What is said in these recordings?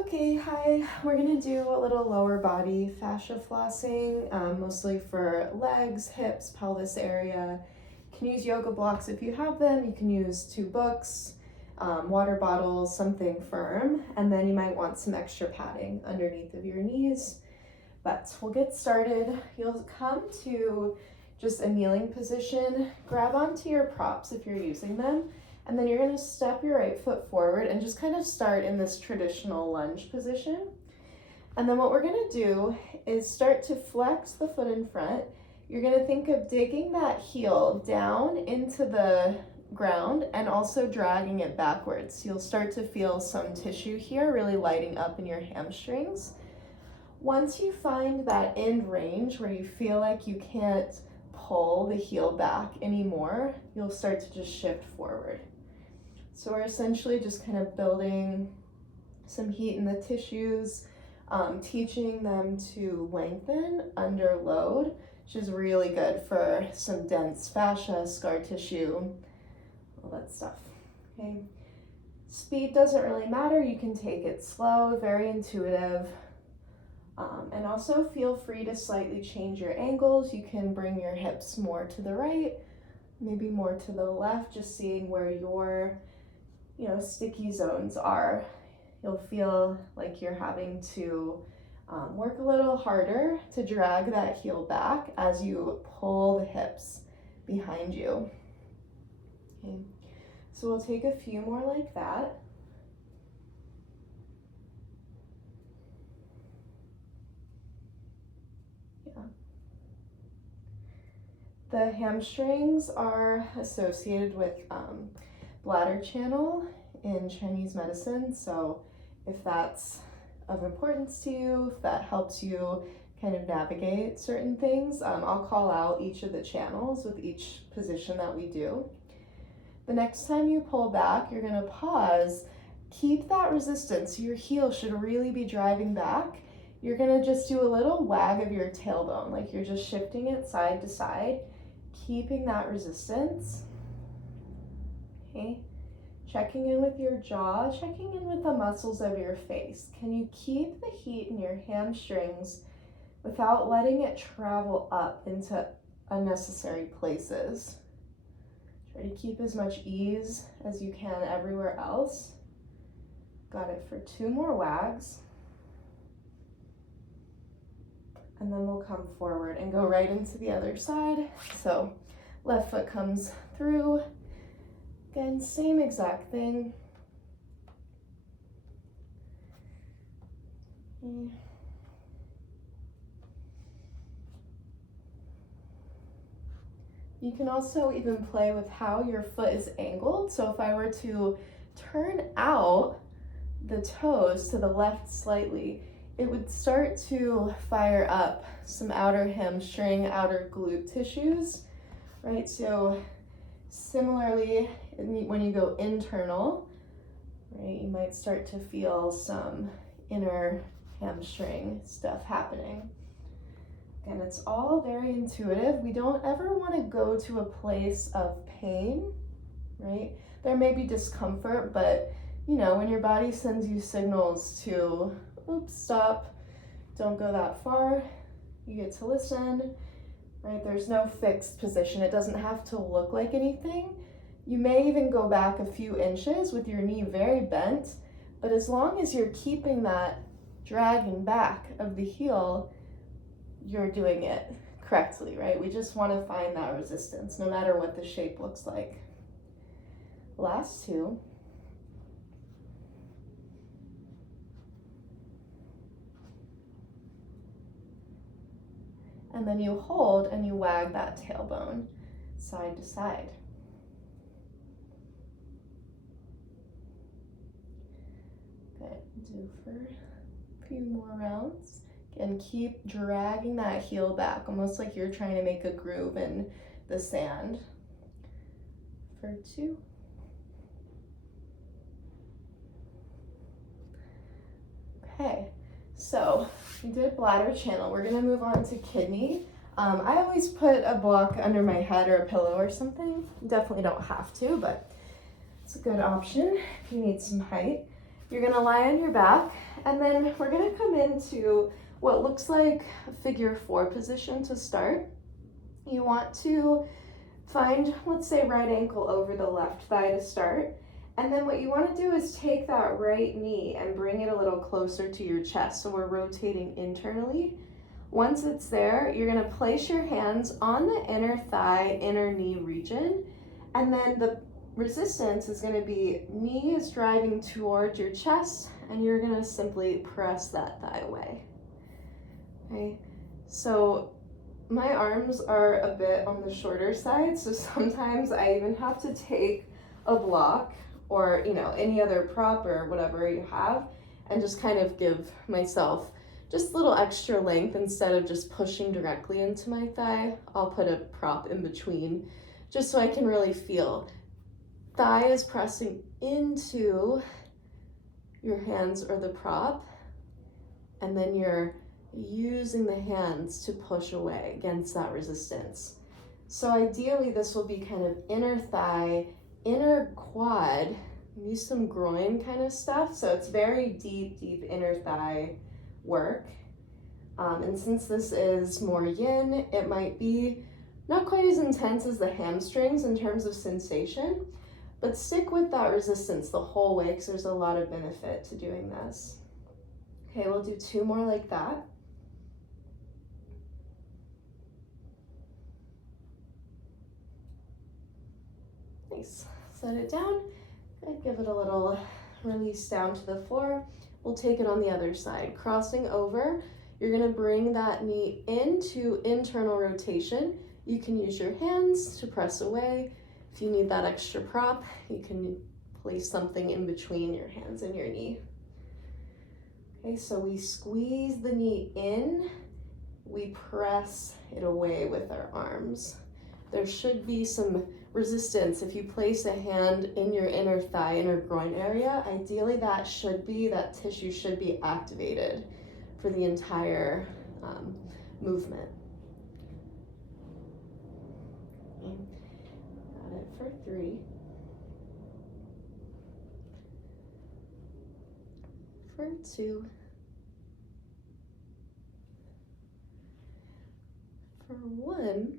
Okay, hi. We're gonna do a little lower body fascia flossing, mostly for legs, hips, pelvis area. You can use yoga blocks if you have them. You can use 2 books, water bottles, something firm, and then you might want some extra padding underneath of your knees. But we'll get started. You'll come to just a kneeling position, grab onto your props if you're using them, and then you're gonna step your right foot forward and just kind of start in this traditional lunge position. And then what we're gonna do is start to flex the foot in front. You're gonna think of digging that heel down into the ground and also dragging it backwards. You'll start to feel some tissue here really lighting up in your hamstrings. Once you find that end range where you feel like you can't pull the heel back anymore, you'll start to just shift forward. So we're essentially just kind of building some heat in the tissues, teaching them to lengthen under load, which is really good for some dense fascia, scar tissue, all that stuff, okay? Speed doesn't really matter. You can take it slow, very intuitive. And also feel free to slightly change your angles. You can bring your hips more to the right, maybe more to the left, just seeing where your sticky zones are. You'll feel like you're having to work a little harder to drag that heel back as you pull the hips behind you. Okay, so we'll take a few more like that. Yeah. The hamstrings are associated with bladder channel in Chinese medicine, so if that's of importance to you, if that helps you kind of navigate certain things, I'll call out each of the channels with each position that we do. The next time you pull back, you're gonna pause, keep that resistance. Your heel should really be driving back. You're gonna just do a little wag of your tailbone, like you're just shifting it side to side, keeping that resistance. Okay, checking in with your jaw, checking in with the muscles of your face. Can you keep the heat in your hamstrings without letting it travel up into unnecessary places? Try to keep as much ease as you can everywhere else. Got it for 2 more wags. And then we'll come forward and go right into the other side. So left foot comes through. Again, same exact thing. You can also even play with how your foot is angled. So if I were to turn out the toes to the left slightly, it would start to fire up some outer hamstring, outer glute tissues, right? So similarly, when you go internal, right, you might start to feel some inner hamstring stuff happening. And it's all very intuitive. We don't ever want to go to a place of pain, right? There may be discomfort, but when your body sends you signals to, oops, stop, don't go that far, you get to listen, right? There's no fixed position. It doesn't have to look like anything. You may even go back a few inches with your knee very bent, but as long as you're keeping that dragging back of the heel, you're doing it correctly, right? We just want to find that resistance no matter what the shape looks like. Last 2. And then you hold and you wag that tailbone side to side. Good, do for a few more rounds. And keep dragging that heel back, almost like you're trying to make a groove in the sand. For 2. Okay, so we did bladder channel. We're gonna move on to kidney. I always put a block under my head or a pillow or something. You definitely don't have to, but it's a good option if you need some height. You're gonna lie on your back, and then we're gonna come into what looks like a figure 4 position to start. You want to find, let's say, right ankle over the left thigh to start. And then what you want to do is take that right knee and bring it a little closer to your chest. So we're rotating internally. Once it's there, you're going to place your hands on the inner thigh, inner knee region. And then the resistance is going to be knee is driving towards your chest, and you're going to simply press that thigh away. Okay, so my arms are a bit on the shorter side, so sometimes I even have to take a block or, you know, any other prop or whatever you have and just kind of give myself just a little extra length. Instead of just pushing directly into my thigh, I'll put a prop in between just so I can really feel. Thigh is pressing into your hands or the prop, and then you're using the hands to push away against that resistance. So ideally this will be kind of inner thigh, inner quad, maybe some groin kind of stuff. So it's very deep inner thigh work. And since this is more yin, it might be not quite as intense as the hamstrings in terms of sensation, but stick with that resistance the whole way because there's a lot of benefit to doing this. Okay, we'll do 2 more like that. Nice. Set it down and give it a little release down to the floor. We'll take it on the other side. Crossing over, you're going to bring that knee into internal rotation. You can use your hands to press away. If you need that extra prop, you can place something in between your hands and your knee. Okay, so we squeeze the knee in, we press it away with our arms. There should be some resistance. If you place a hand in your inner thigh, inner groin area, ideally that tissue should be activated for the entire movement. Okay. Got it for 3. For 2. For 1.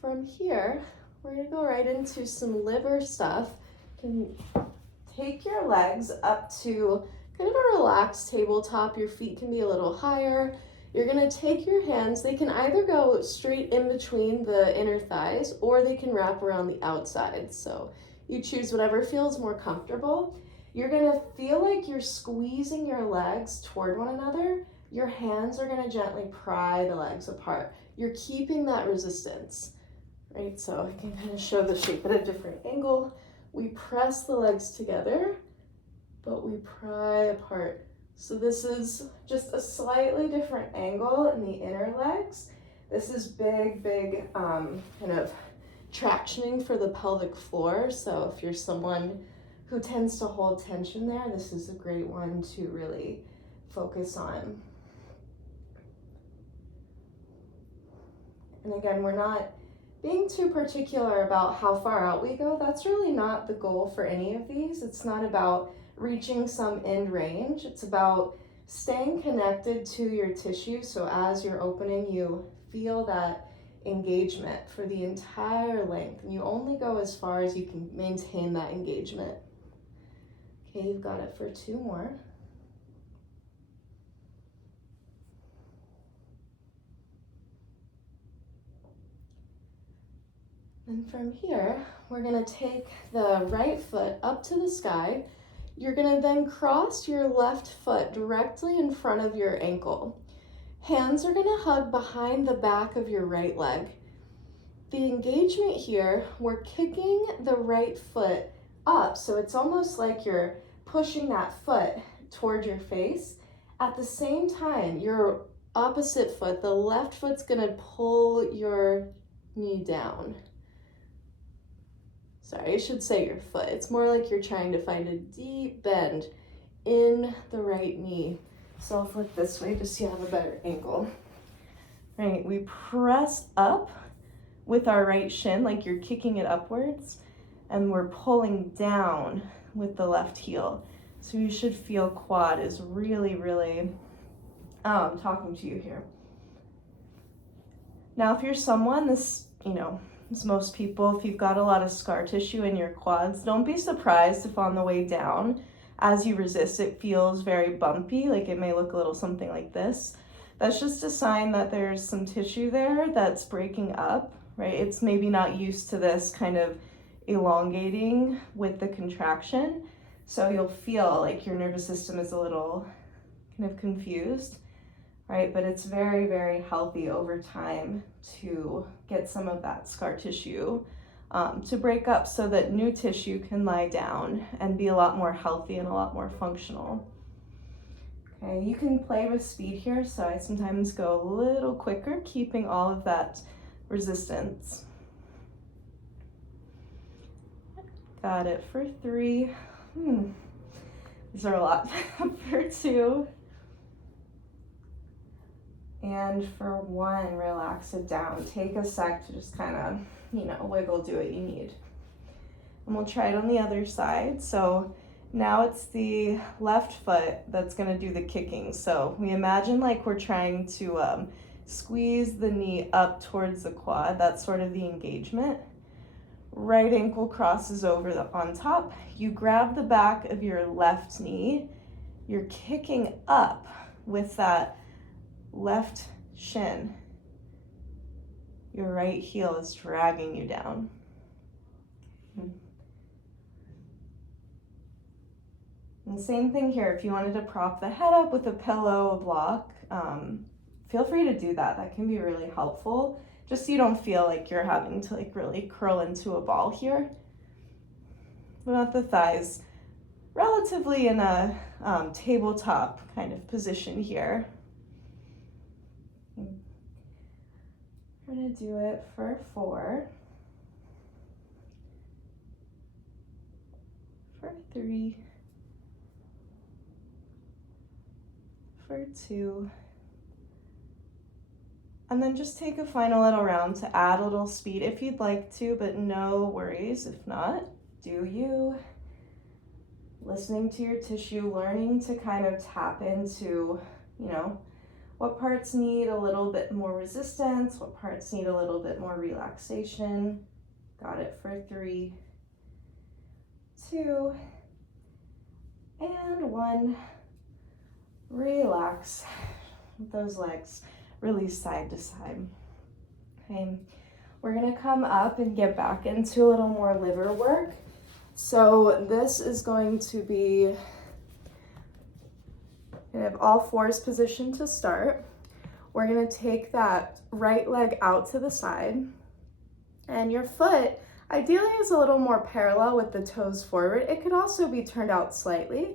From here, we're gonna go right into some liver stuff. You can take your legs up to kind of a relaxed tabletop. Your feet can be a little higher. You're gonna take your hands, they can either go straight in between the inner thighs or they can wrap around the outside. So you choose whatever feels more comfortable. You're gonna feel like you're squeezing your legs toward one another. Your hands are gonna gently pry the legs apart. You're keeping that resistance. Right, so I can kind of show the shape at a different angle. We press the legs together, but we pry apart. So this is just a slightly different angle in the inner legs. This is big, kind of tractioning for the pelvic floor. So if you're someone who tends to hold tension there, this is a great one to really focus on. And again, we're not being too particular about how far out we go. That's really not the goal for any of these. It's not about reaching some end range. It's about staying connected to your tissue. So as you're opening, you feel that engagement for the entire length. And you only go as far as you can maintain that engagement. Okay, you've got it for 2 more. And from here, we're gonna take the right foot up to the sky. You're gonna then cross your left foot directly in front of your ankle. Hands are gonna hug behind the back of your right leg. The engagement here, we're kicking the right foot up, so it's almost like you're pushing that foot toward your face. At the same time, your opposite foot, the left foot's gonna pull your knee down. Sorry, I should say your foot. It's more like you're trying to find a deep bend in the right knee. So I'll flip this way just so you have a better angle. Right, we press up with our right shin like you're kicking it upwards, and we're pulling down with the left heel. So you should feel quad is really, really talking to you here. Now, if you're someone, as most people, if you've got a lot of scar tissue in your quads, don't be surprised if on the way down, as you resist, it feels very bumpy, like it may look a little something like this. That's just a sign that there's some tissue there that's breaking up, right? It's maybe not used to this kind of elongating with the contraction. So you'll feel like your nervous system is a little kind of confused, right? But it's very, very healthy over time to get some of that scar tissue to break up so that new tissue can lie down and be a lot more healthy and a lot more functional. Okay, you can play with speed here, so I sometimes go a little quicker, keeping all of that resistance. Got it for 3. These are a lot. For 2. And for 1, relax it down. Take a sec to just kind of, wiggle, do what you need. And we'll try it on the other side. So now it's the left foot that's gonna do the kicking. So we imagine like we're trying to squeeze the knee up towards the quad. That's sort of the engagement. Right ankle crosses over on top. You grab the back of your left knee. You're kicking up with that left shin. Your right heel is dragging you down. And same thing here. If you wanted to prop the head up with a pillow, a block, feel free to do that. That can be really helpful. Just so you don't feel like you're having to like really curl into a ball here. We want the thighs relatively in a tabletop kind of position here. We're gonna do it for 4, for 3, for 2, and then just take a final little round to add a little speed if you'd like to, but no worries if not. Do you. Listening to your tissue, learning to kind of tap into, what parts need a little bit more resistance, what parts need a little bit more relaxation. Got it for 3, 2, and 1. Relax those legs, release side to side. Okay, we're gonna come up and get back into a little more liver work. So this is going to be kind of all fours position to start. We're gonna take that right leg out to the side, and your foot ideally is a little more parallel with the toes forward. It could also be turned out slightly.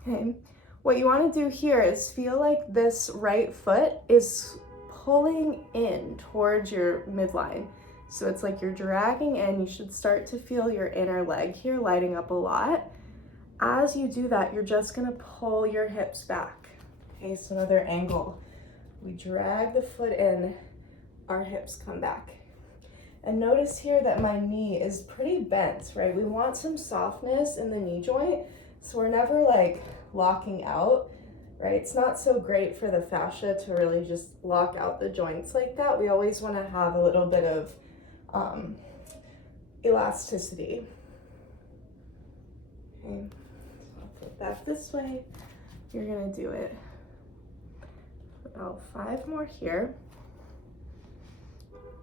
Okay, what you wanna do here is feel like this right foot is pulling in towards your midline. So it's like you're dragging in. You should start to feel your inner leg here lighting up a lot. As you do that, you're just gonna pull your hips back. Okay, so another angle. We drag the foot in, our hips come back. And notice here that my knee is pretty bent, right? We want some softness in the knee joint, so we're never like locking out, right? It's not so great for the fascia to really just lock out the joints like that. We always wanna have a little bit of elasticity. Okay, so I'll flip back this way. You're gonna do it about 5 more here.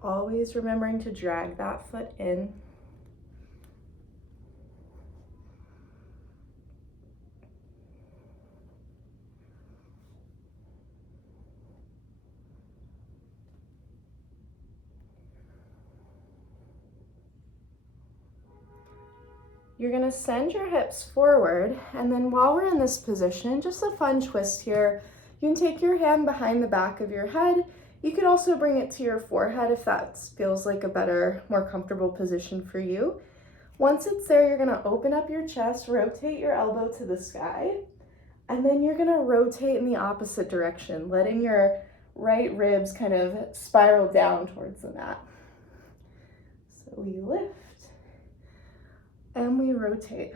Always remembering to drag that foot in. You're gonna send your hips forward, and then while we're in this position, just a fun twist here, you can take your hand behind the back of your head. You could also bring it to your forehead if that feels like a better, more comfortable position for you. Once it's there, you're gonna open up your chest, rotate your elbow to the sky, and then you're gonna rotate in the opposite direction, letting your right ribs kind of spiral down towards the mat. So we lift and we rotate.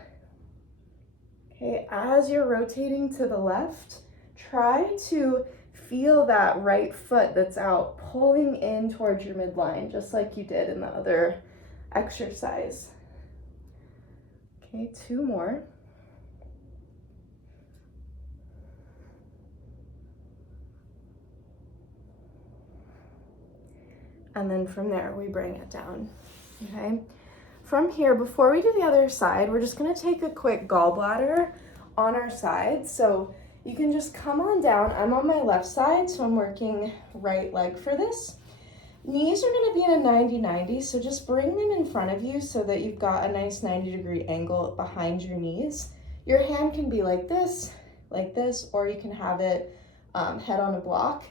Okay, as you're rotating to the left, try to feel that right foot that's out pulling in towards your midline, just like you did in the other exercise. Okay, 2 more. And then from there, we bring it down, okay? From here, before we do the other side, we're just gonna take a quick gallbladder on our side. So you can just come on down. I'm on my left side, so I'm working right leg for this. Knees are gonna be in a 90-90, so just bring them in front of you so that you've got a nice 90-degree angle behind your knees. Your hand can be like this, or you can have it head on a block.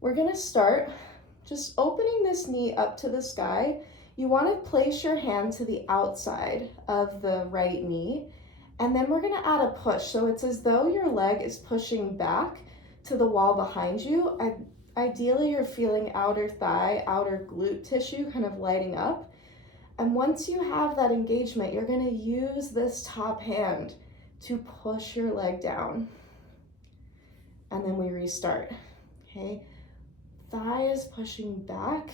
We're gonna start just opening this knee up to the sky. You want to place your hand to the outside of the right knee, and then we're going to add a push. So it's as though your leg is pushing back to the wall behind you. Ideally, you're feeling outer thigh, outer glute tissue kind of lighting up. And once you have that engagement, you're going to use this top hand to push your leg down. And then we restart, okay? Thigh is pushing back,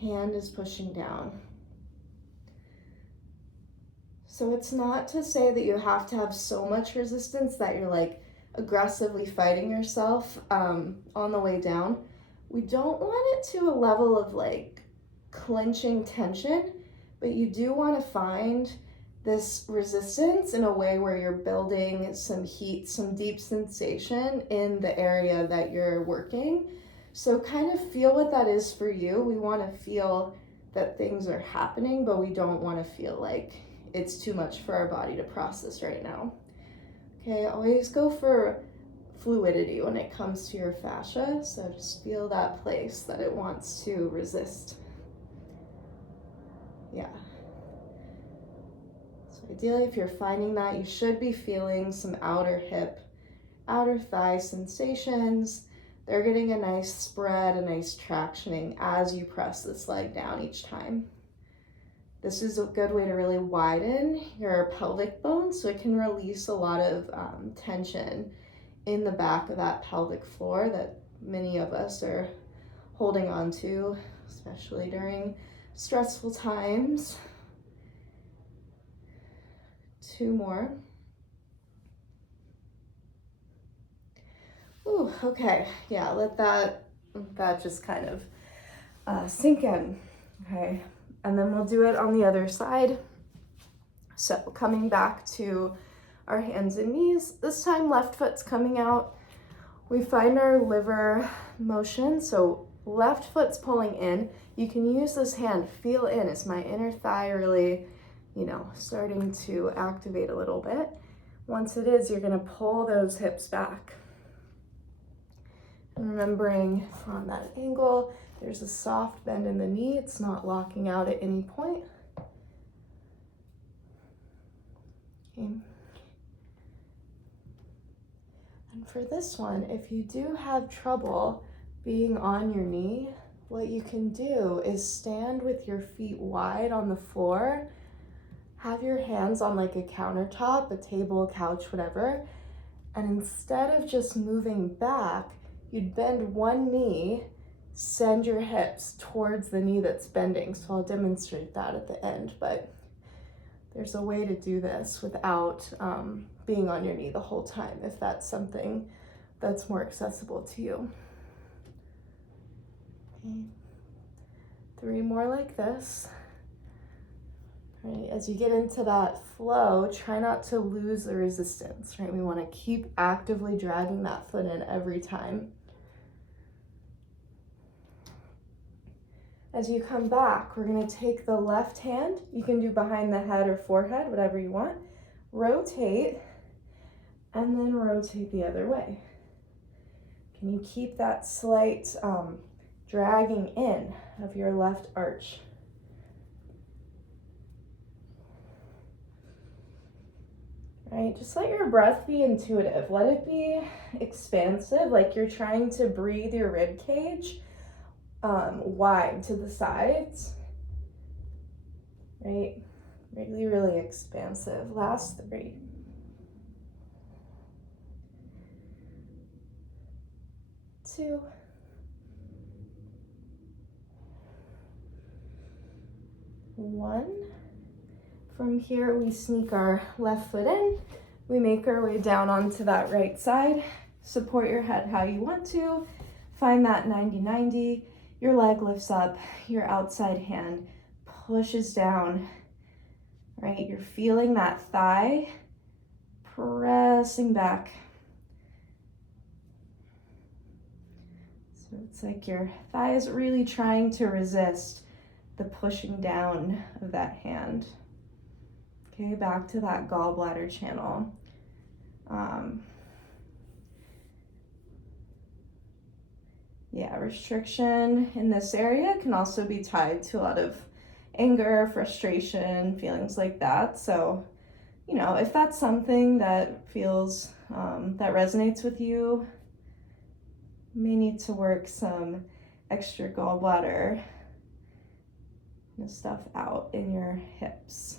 hand is pushing down. So it's not to say that you have to have so much resistance that you're like aggressively fighting yourself on the way down. We don't want it to a level of like clenching tension, but you do want to find this resistance in a way where you're building some heat, some deep sensation in the area that you're working. So kind of feel what that is for you. We want to feel that things are happening, but we don't want to feel like it's too much for our body to process right now. Okay, always go for fluidity when it comes to your fascia. So just feel that place that it wants to resist. Yeah. So ideally, if you're finding that, you should be feeling some outer hip, outer thigh sensations. They're getting a nice spread, a nice tractioning as you press this leg down each time. This is a good way to really widen your pelvic bone so it can release a lot of tension in the back of that pelvic floor that many of us are holding on to, especially during stressful times. 2 more. Ooh, okay, yeah, let that just kind of sink in, okay? And then we'll do it on the other side. So coming back to our hands and knees, this time left foot's coming out. We find our liver motion, so left foot's pulling in. You can use this hand, feel in, is my inner thigh really, starting to activate a little bit? Once it is, you're gonna pull those hips back. And remembering on that angle, there's a soft bend in the knee. It's not locking out at any point. Okay. And for this one, if you do have trouble being on your knee, what you can do is stand with your feet wide on the floor, have your hands on like a countertop, a table, couch, whatever, and instead of just moving back, you'd bend one knee, send your hips towards the knee that's bending. So I'll demonstrate that at the end, but there's a way to do this without being on your knee the whole time, if that's something that's more accessible to you. Okay. 3 more like this. Right, as you get into that flow, try not to lose the resistance, right? We want to keep actively dragging that foot in every time. As you come back, we're going to take the left hand. You can do behind the head or forehead, whatever you want. Rotate, and then rotate the other way. Can you keep that slight dragging in of your left arch? Right, just let your breath be intuitive. Let it be expansive, like you're trying to breathe your rib cage wide to the sides. Right, really, really expansive. Last 3. 2. 1. From here, we sneak our left foot in. We make our way down onto that right side. Support your head how you want to. Find that 90-90. Your leg lifts up. Your outside hand pushes down, right? You're feeling that thigh pressing back. So it's like your thigh is really trying to resist the pushing down of that hand. Okay, back to that gallbladder channel. Yeah, restriction in this area can also be tied to a lot of anger, frustration, feelings like that. So, you know, if that's something that feels, that resonates with you, you may need to work some extra gallbladder stuff out in your hips.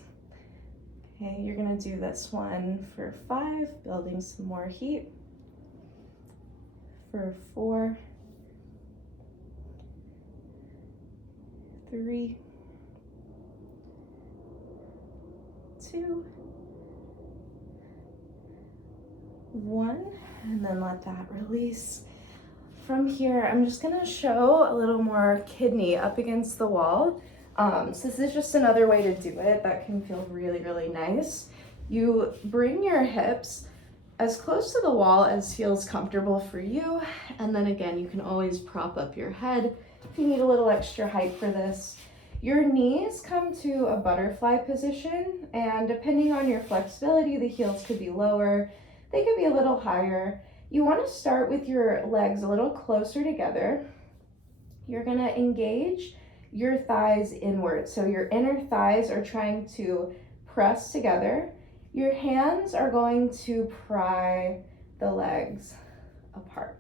Okay, you're gonna do this one for 5, building some more heat. For 4, 3, 2, 1, and then let that release. From here, I'm just gonna show a little more kidney up against the wall. So this is just another way to do it that can feel really, really nice. You bring your hips as close to the wall as feels comfortable for you. And then again, you can always prop up your head if you need a little extra height for this. Your knees come to a butterfly position, and depending on your flexibility, the heels could be lower, they could be a little higher. You want to start with your legs a little closer together. You're gonna engage your thighs inward. So your inner thighs are trying to press together. Your hands are going to pry the legs apart.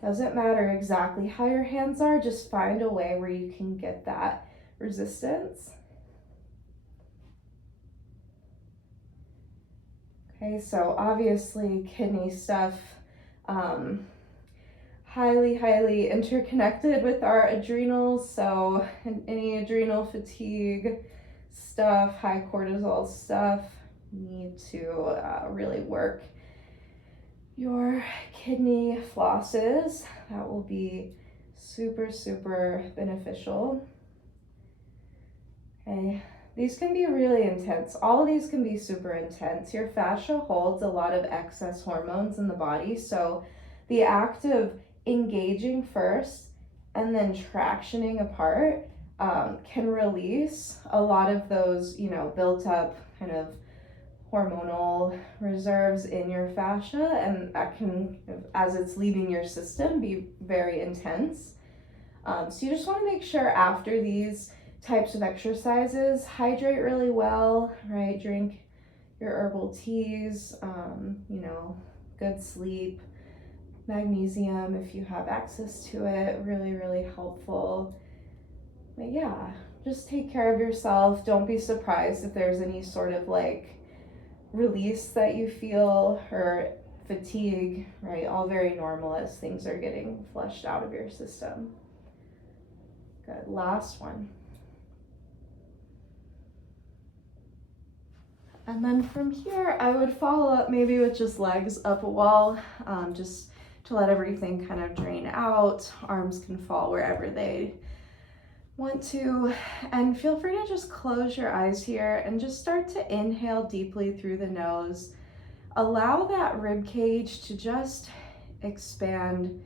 Doesn't matter exactly how your hands are, just find a way where you can get that resistance. Okay, so obviously kidney stuff, highly interconnected with our adrenals. So any adrenal fatigue stuff, high cortisol stuff, need to really work your kidney flosses. That will be super beneficial. Okay, these can be really intense. All of these can be super intense. Your fascia holds a lot of excess hormones in the body, so the act of engaging first and then tractioning apart can release a lot of those, you know, built up kind of hormonal reserves in your fascia, and that can, as it's leaving your system, be very intense. So you just want to make sure after these types of exercises, hydrate really well, right? Drink your herbal teas, you know, good sleep. Magnesium, if you have access to it, really helpful. But yeah, just take care of yourself. Don't be surprised if there's any sort of like release that you feel, or fatigue, right? All very normal as things are getting flushed out of your system. Good, last one. And then from here, I would follow up maybe with just legs up a wall, just to let everything kind of drain out. Arms can fall wherever they want to. And feel free to just close your eyes here and just start to inhale deeply through the nose. Allow that rib cage to just expand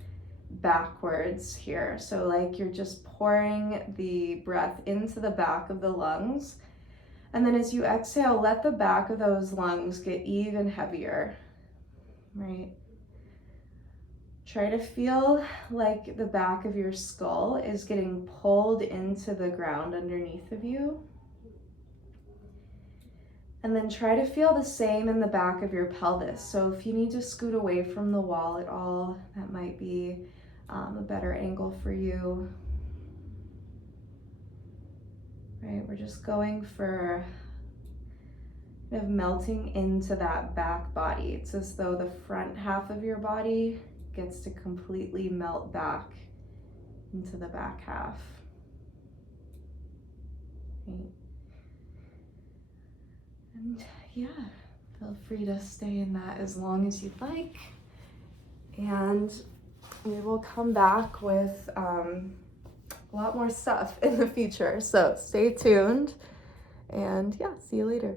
backwards here. So like you're just pouring the breath into the back of the lungs. And then as you exhale, let the back of those lungs get even heavier, right? Try to feel like the back of your skull is getting pulled into the ground underneath of you. And then try to feel the same in the back of your pelvis. So if you need to scoot away from the wall at all, that might be a better angle for you. Right, we're just going for kind of melting into that back body. It's as though the front half of your body gets to completely melt back into the back half. Right. And yeah, feel free to stay in that as long as you'd like. And we will come back with a lot more stuff in the future. So stay tuned, and yeah, see you later.